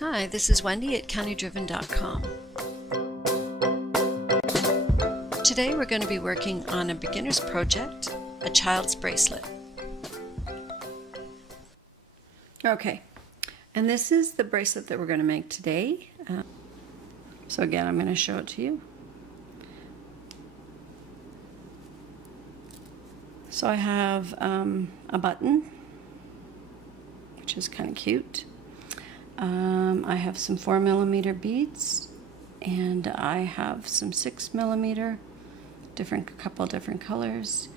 Hi, this is Wendy at CountyDriven.com. Today we're going to be working on a beginner's project, a child's bracelet. Okay, and this is the bracelet that we're going to make today. So again, I'm going to show it to you. So I have a button, which is kind of cute. I have some 4mm beads, and I have some 6mm, couple different colors,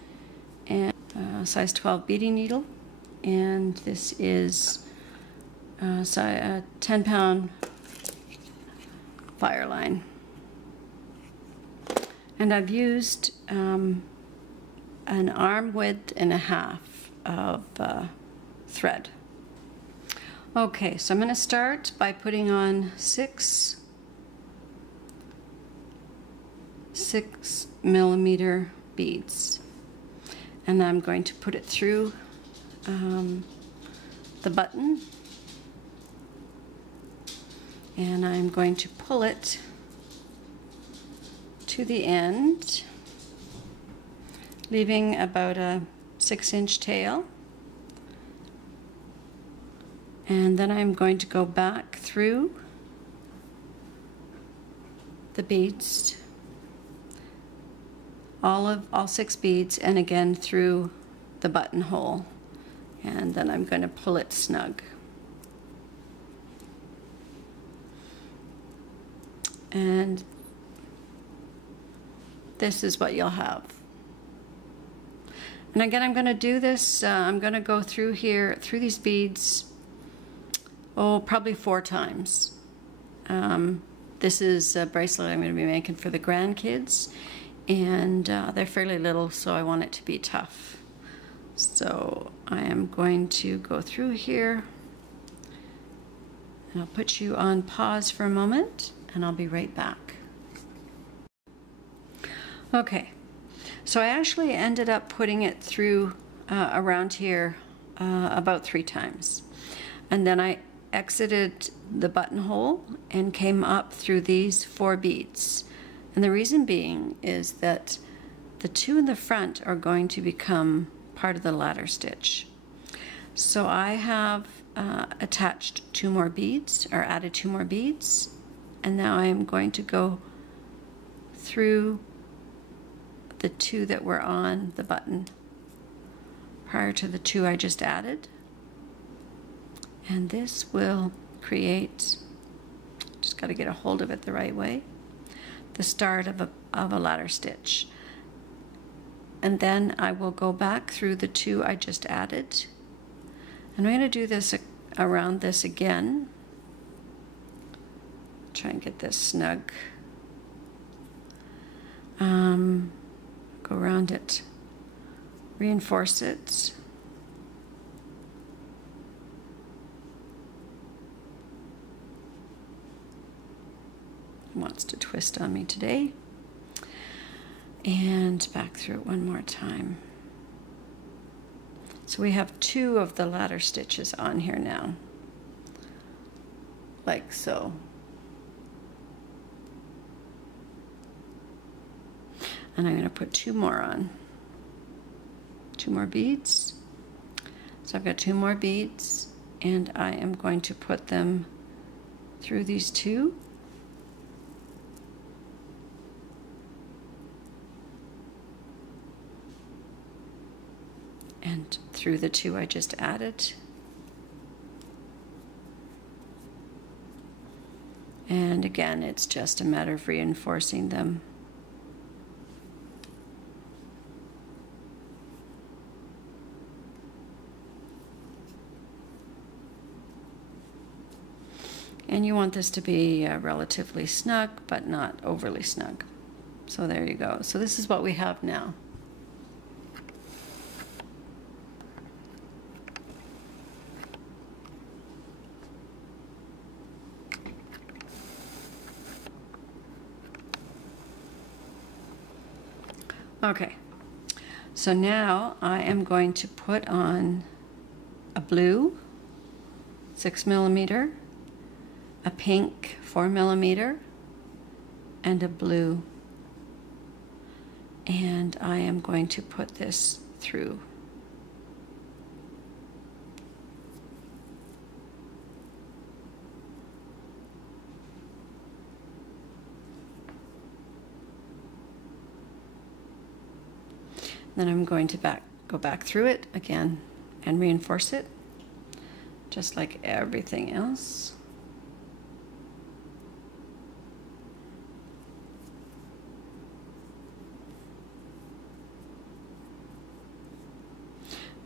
and a size 12 beading needle, and this is a 10-pound Fireline. And I've used an arm width and a half of thread. Okay, so I'm going to start by putting on 6mm beads, and I'm going to put it through the button, and I'm going to pull it to the end, leaving about a 6-inch tail. And then I'm going to go back through the beads, all 6 beads, and again through the buttonhole, and then I'm going to pull it snug. And this is what you'll have. And again, I'm going to do this, I'm going to go through these beads, probably 4 times. This is a bracelet I'm going to be making for the grandkids, and they're fairly little, so I want it to be tough. So I am going to go through here, and I'll put you on pause for a moment, and I'll be right back. Okay, so I actually ended up putting it through around here about 3 times, and then I exited the buttonhole and came up through these 4 beads. And the reason being is that the 2 in the front are going to become part of the ladder stitch. So I have attached 2 more beads, or added 2 more beads, and now I am going to go through the 2 that were on the button prior to the 2 I just added. And this will create, just got to get a hold of it the right way, the start of a ladder stitch. And then I will go back through the 2 I just added. And I'm going to do this around this again. Try and get this snug. Go around it, reinforce it. Wants to twist on me today, and back through it one more time. So we have 2 of the ladder stitches on here now, like so. And I'm going to put 2 more on, 2 more beads. So I've got 2 more beads, and I am going to put them through these 2. And through the 2 I just added. And again, it's just a matter of reinforcing them. And you want this to be relatively snug, but not overly snug. So there you go. So this is what we have now. Okay, so now I am going to put on a blue 6mm a pink 4mm, and a blue. And I am going to put this through. Then I'm going to go back through it again and reinforce it, just like everything else.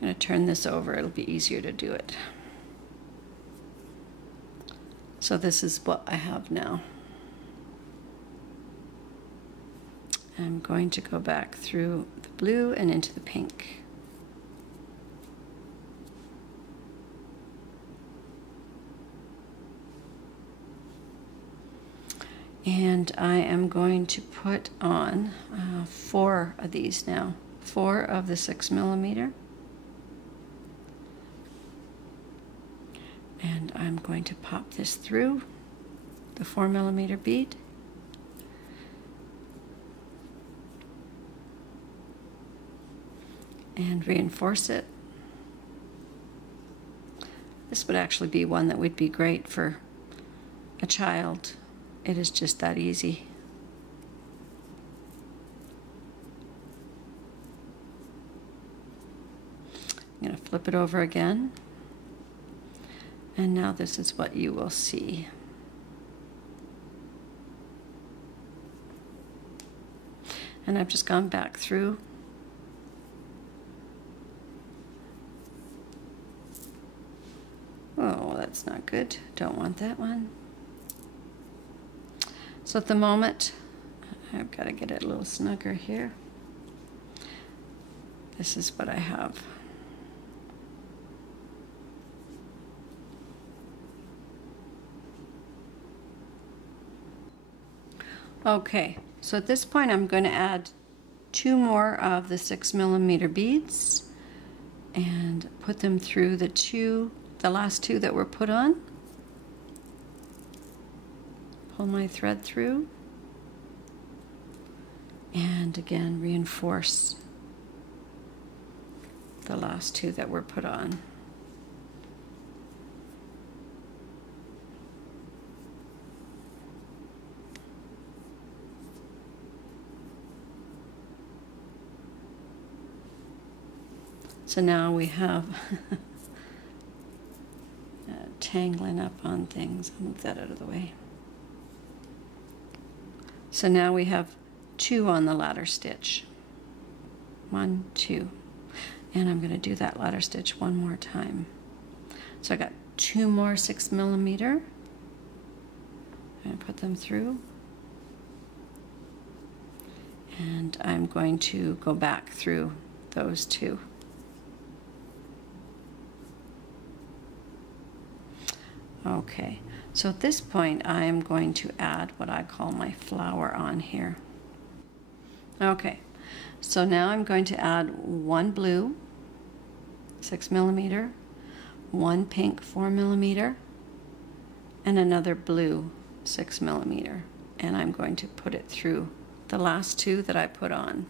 I'm going to turn this over, it'll be easier to do it. So this is what I have now. I'm going to go back through the blue and into the pink. And I am going to put on 4 of these now, 4 of the 6mm. And I'm going to pop this through the 4mm bead. And reinforce it. This would actually be one that would be great for a child. It is just that easy. I'm going to flip it over again. And now this is what you will see. And I've just gone back through. Oh, that's not good. Don't want that one. So at the moment, I've got to get it a little snugger here. This is what I have. Okay, so at this point I'm going to add 2 more of the 6mm beads and put them through the last 2 that were put on. Pull my thread through and again reinforce the last 2 that were put on. So now we have tangling up on things. I'll move that out of the way. So now we have 2 on the ladder stitch. 1, 2. And I'm going to do that ladder stitch one more time. So I got 2 more 6mm. I'm going to put them through. And I'm going to go back through those 2. Okay, so at this point I am going to add what I call my flower on here. Okay, so now I'm going to add 1 blue 6mm, 1 pink 4mm, and another blue 6mm, and I'm going to put it through the last 2 that I put on.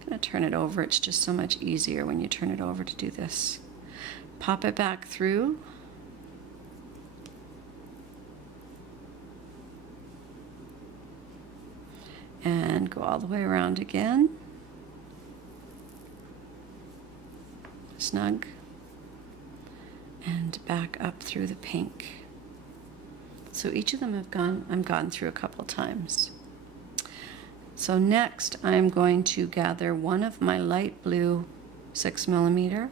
I'm going to turn it over. It's just so much easier when you turn it over to do this. Pop it back through. And go all the way around again. Snug. And back up through the pink. So each of them I've gone through a couple times. So next I'm going to gather 1 of my light blue 6mm,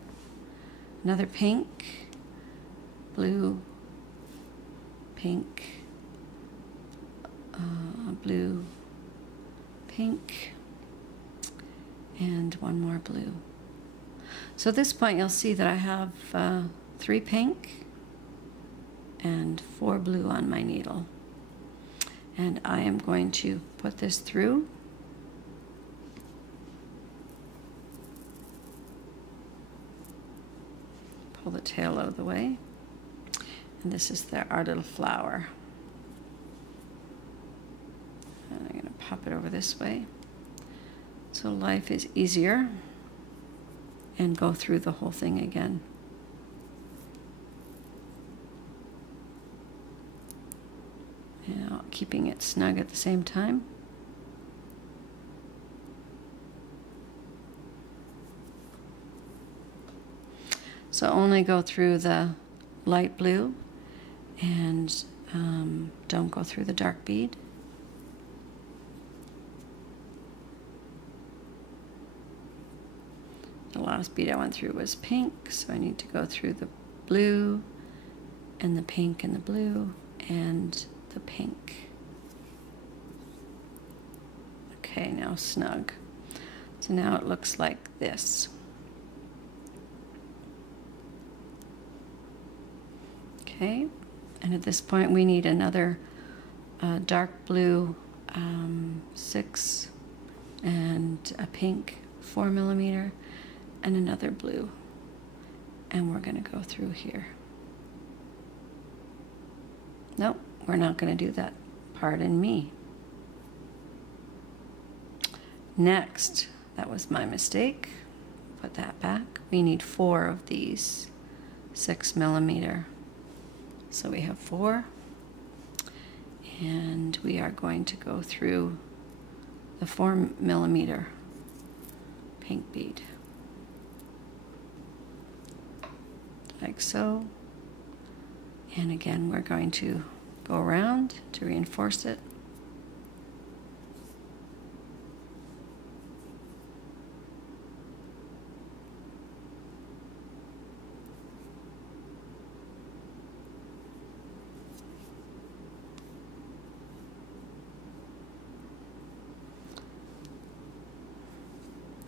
another pink, blue, pink, blue, pink, and 1 more blue. So at this point you'll see that I have 3 pink and 4 blue on my needle. And I am going to put this through. pull the tail out of the way. And this is our little flower. And I'm going to pop it over this way so life is easier, and go through the whole thing again. Now, keeping it snug at the same time. So only go through the light blue and don't go through the dark bead. The last bead I went through was pink, so I need to go through the blue and the pink and the blue and the pink. Okay, now snug. So now it looks like this. Okay, and at this point we need another dark blue 6 and a pink 4mm and another blue, and we're going to go through here. Nope, we're not going to do that. Pardon me. Next, that was my mistake. Put that back. We need 4 of these 6mm. So we have 4, and we are going to go through the 4mm pink bead, like so. And again, we're going to go around to reinforce it.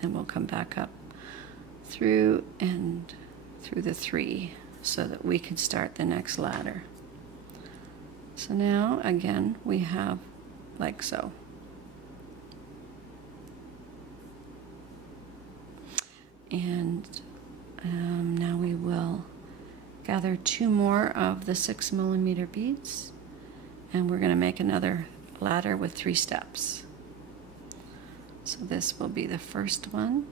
And we'll come back up through and through the 3 so that we can start the next ladder. So now again we have like so. And now we will gather 2 more of the 6mm beads, and we're going to make another ladder with 3 steps. So this will be the first one.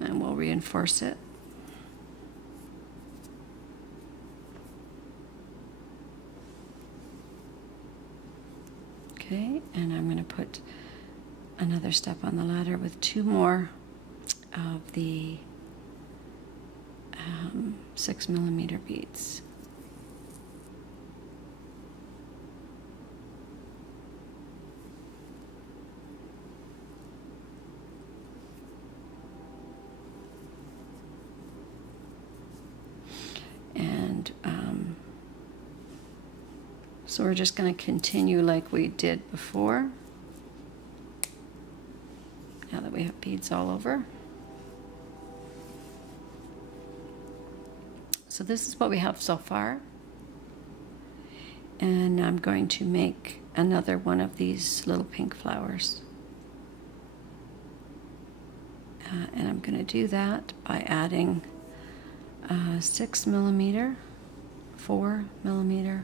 And we'll reinforce it. Okay, and I'm going to put another step on the ladder with 2 more of the 6mm beads. And so we're just going to continue like we did before, now that we have beads all over. So this is what we have so far. And I'm going to make another one of these little pink flowers. And I'm going to do that by adding 6mm, 4mm,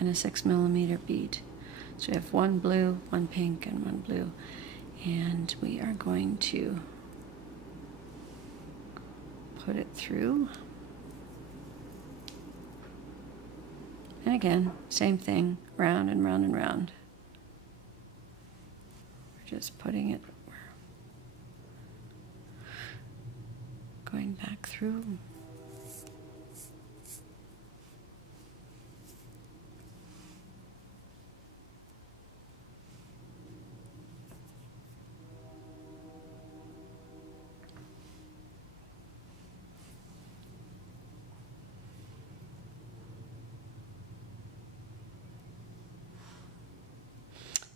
and a 6mm bead. So we have 1 blue, 1 pink, and 1 blue. And we are going to put it through. And again, same thing, round and round and round. We're just putting it, going back through.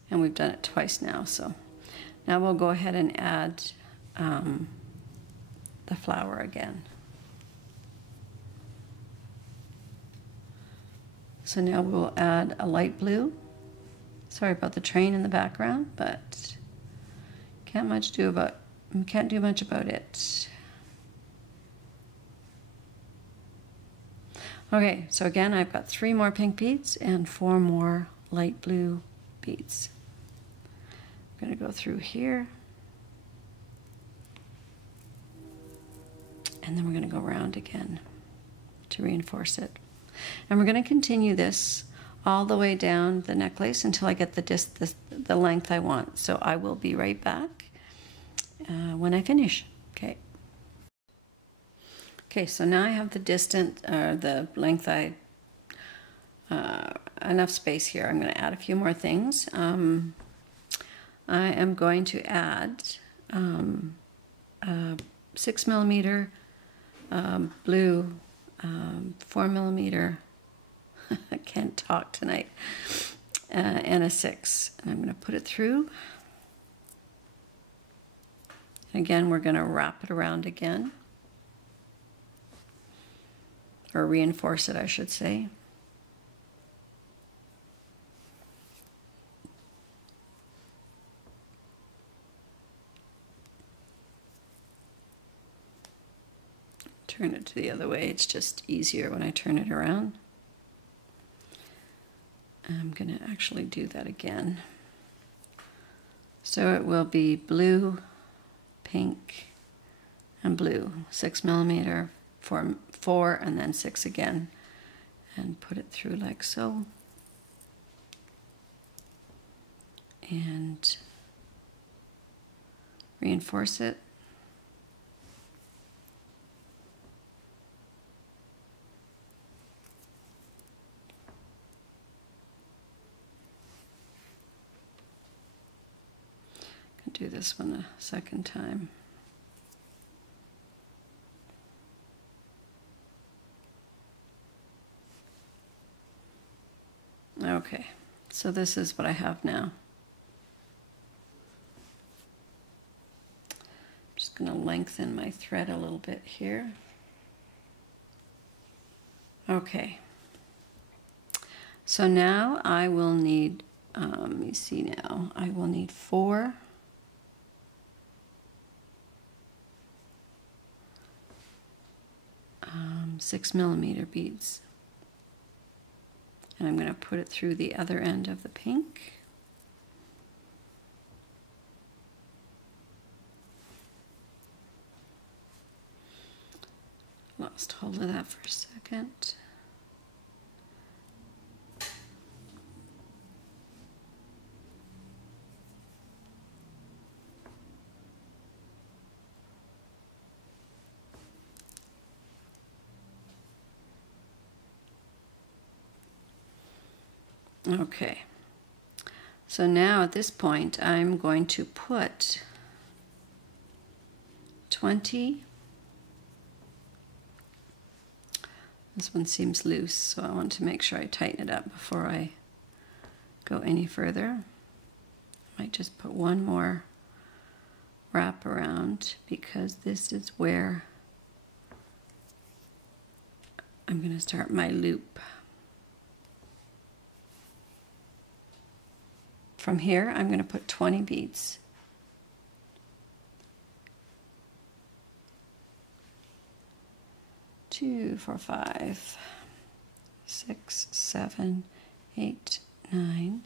And we've done it twice now, so now we'll go ahead and add the flower again. So now we'll add a light blue. Sorry about the train in the background, but can't much do about can't do much about it. Okay, so again, I've got 3 more pink beads and 4 more light blue beads. I'm going to go through here. And then we're going to go around again to reinforce it. And we're going to continue this all the way down the necklace until I get the length I want. So I will be right back when I finish. Okay. Okay, so now I have the length enough space here. I'm going to add a few more things. I am going to add 6mm blue, 4mm, I can't talk tonight, and a 6. And I'm going to put it through. Again, we're going to wrap it around again, or reinforce it, I should say. Turn it to the other way. It's just easier when I turn it around. I'm going to actually do that again. So it will be blue, pink, and blue. 6mm, 4, and then 6 again. And put it through like so. And reinforce it. Do this one a second time. Okay, so this is what I have now. I'm just going to lengthen my thread a little bit here. Okay, so now I will need, let me see now, I will need 4 6mm beads, and I'm going to put it through the other end of the pink. Lost hold of that for a second. Okay, so now at this point I'm going to put 20. This one seems loose, so I want to make sure I tighten it up before I go any further. I might just put one more wrap around because this is where I'm going to start my loop. From here, I'm going to put 20 beads. Two, 4, 5, 6, 7, 8, 9.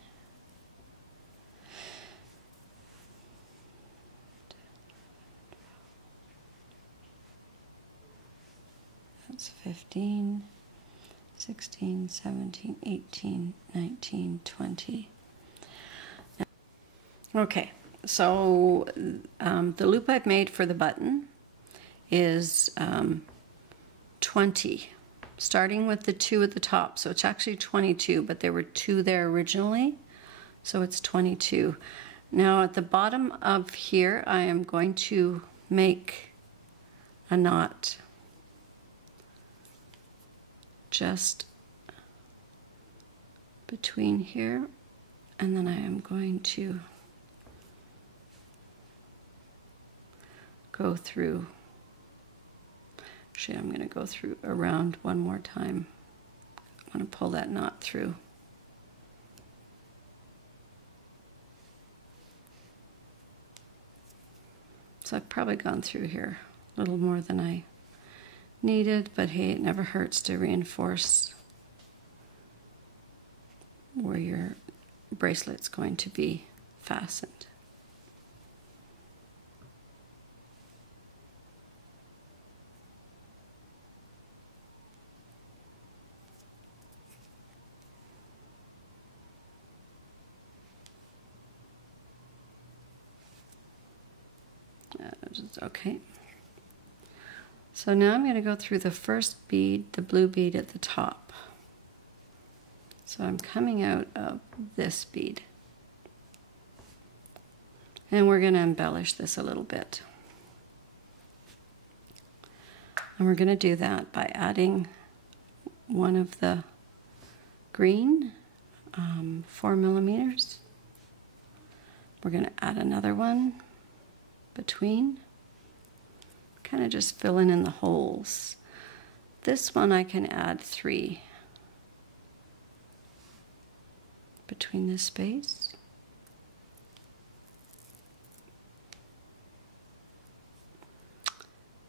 That's 15, 16, 17, 18, 19, 20. Okay, so the loop I've made for the button is 20, starting with the 2 at the top. So it's actually 22, but there were 2 there originally, so it's 22. Now at the bottom of here, I am going to make a knot just between here, and then I am going to go through. Actually, I'm going to go through around one more time. I want to pull that knot through. So I've probably gone through here a little more than I needed, but hey, it never hurts to reinforce where your bracelet's going to be fastened. Okay. So now I'm going to go through the first bead, the blue bead at the top. So I'm coming out of this bead. And we're going to embellish this a little bit. And we're going to do that by adding one of the green 4 millimeters. We're going to add another one between, kind of just filling in the holes. This one I can add 3 between this space.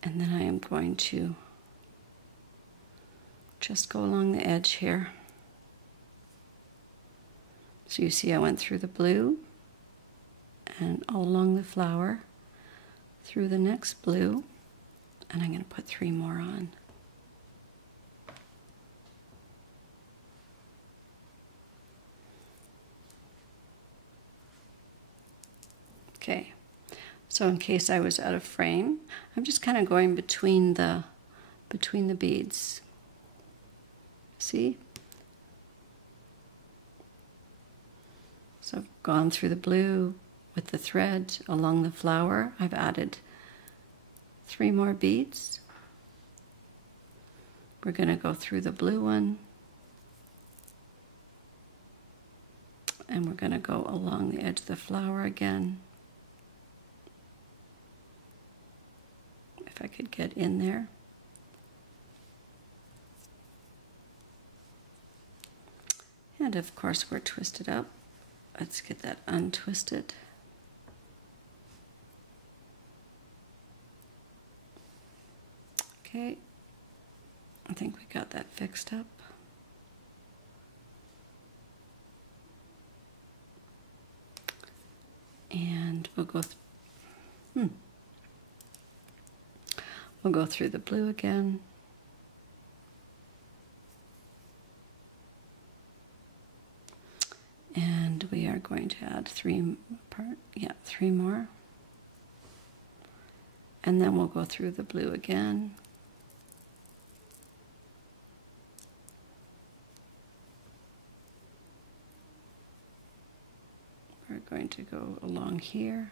And then I am going to just go along the edge here. So you see I went through the blue and all along the flower, through the next blue, and I'm going to put 3 more on. Okay, so in case I was out of frame, I'm just kind of going between the beads. See? So I've gone through the blue with the thread along the flower. I've added 3 more beads. We're going to go through the blue one, and we're going to go along the edge of the flower again. If I could get in there. And of course we're twisted up. Let's get that untwisted. Okay, I think we got that fixed up. And we'll go we'll go through the blue again. And we are going to add 3 more. And then we'll go through the blue again. We're going to go along here.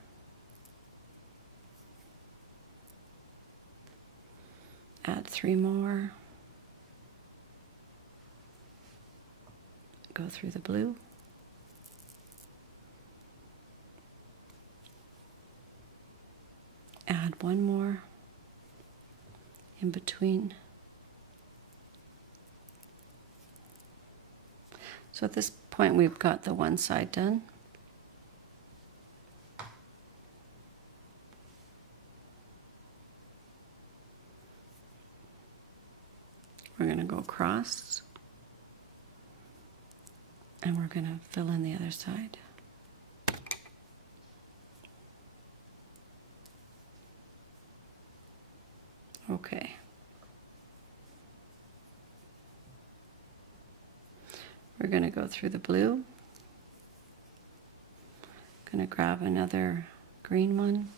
Add 3 more. Go through the blue. Add 1 more in between. So at this point we've got the one side done. We're going to go across, and we're going to fill in the other side. Okay. We're going to go through the blue. Going to grab another green one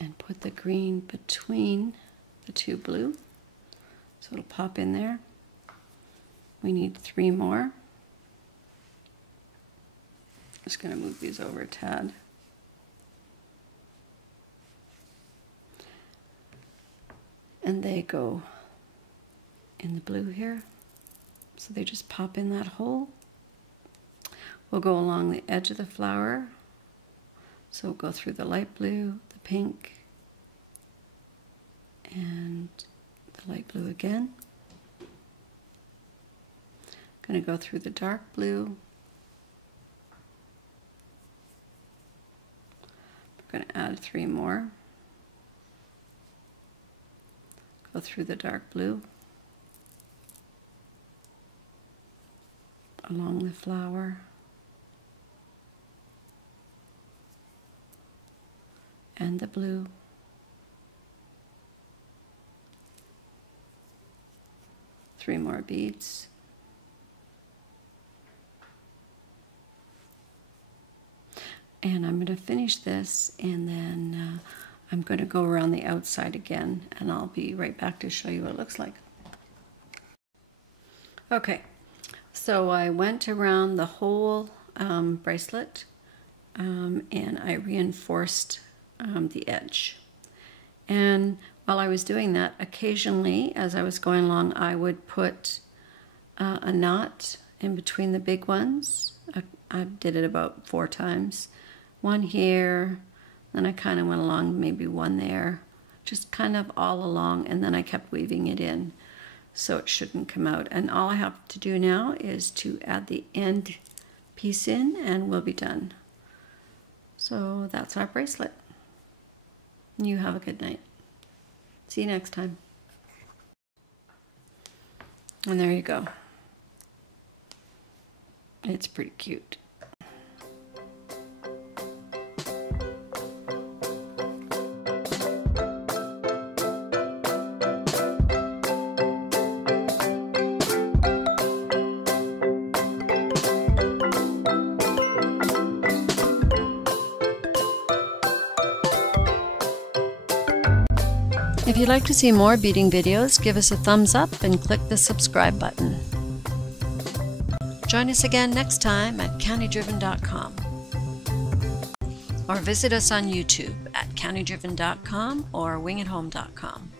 and put the green between the 2 blue. So it'll pop in there. We need 3 more. Just going to move these over a tad. And they go in the blue here. So they just pop in that hole. We'll go along the edge of the flower. So we'll go through the light blue, the pink, and the light blue again. Going to go through the dark blue. I'm going to add 3 more. Go through the dark blue along the flower. And the blue. Three more beads. And I'm going to finish this, and then I'm going to go around the outside again, and I'll be right back to show you what it looks like. Okay, so I went around the whole bracelet, and I reinforced the edge. And while I was doing that, occasionally as I was going along, I would put a knot in between the big ones. I did it about 4 times. One here, then I kind of went along, maybe one there, just kind of all along, and then I kept weaving it in so it shouldn't come out. And all I have to do now is to add the end piece in, and we'll be done. So that's our bracelet. You have a good night. See you next time. And there you go. It's pretty cute. If you'd like to see more beading videos, give us a thumbs up and click the subscribe button. Join us again next time at CountyDriven.com, or visit us on YouTube at CountyDriven.com or WingItHome.com.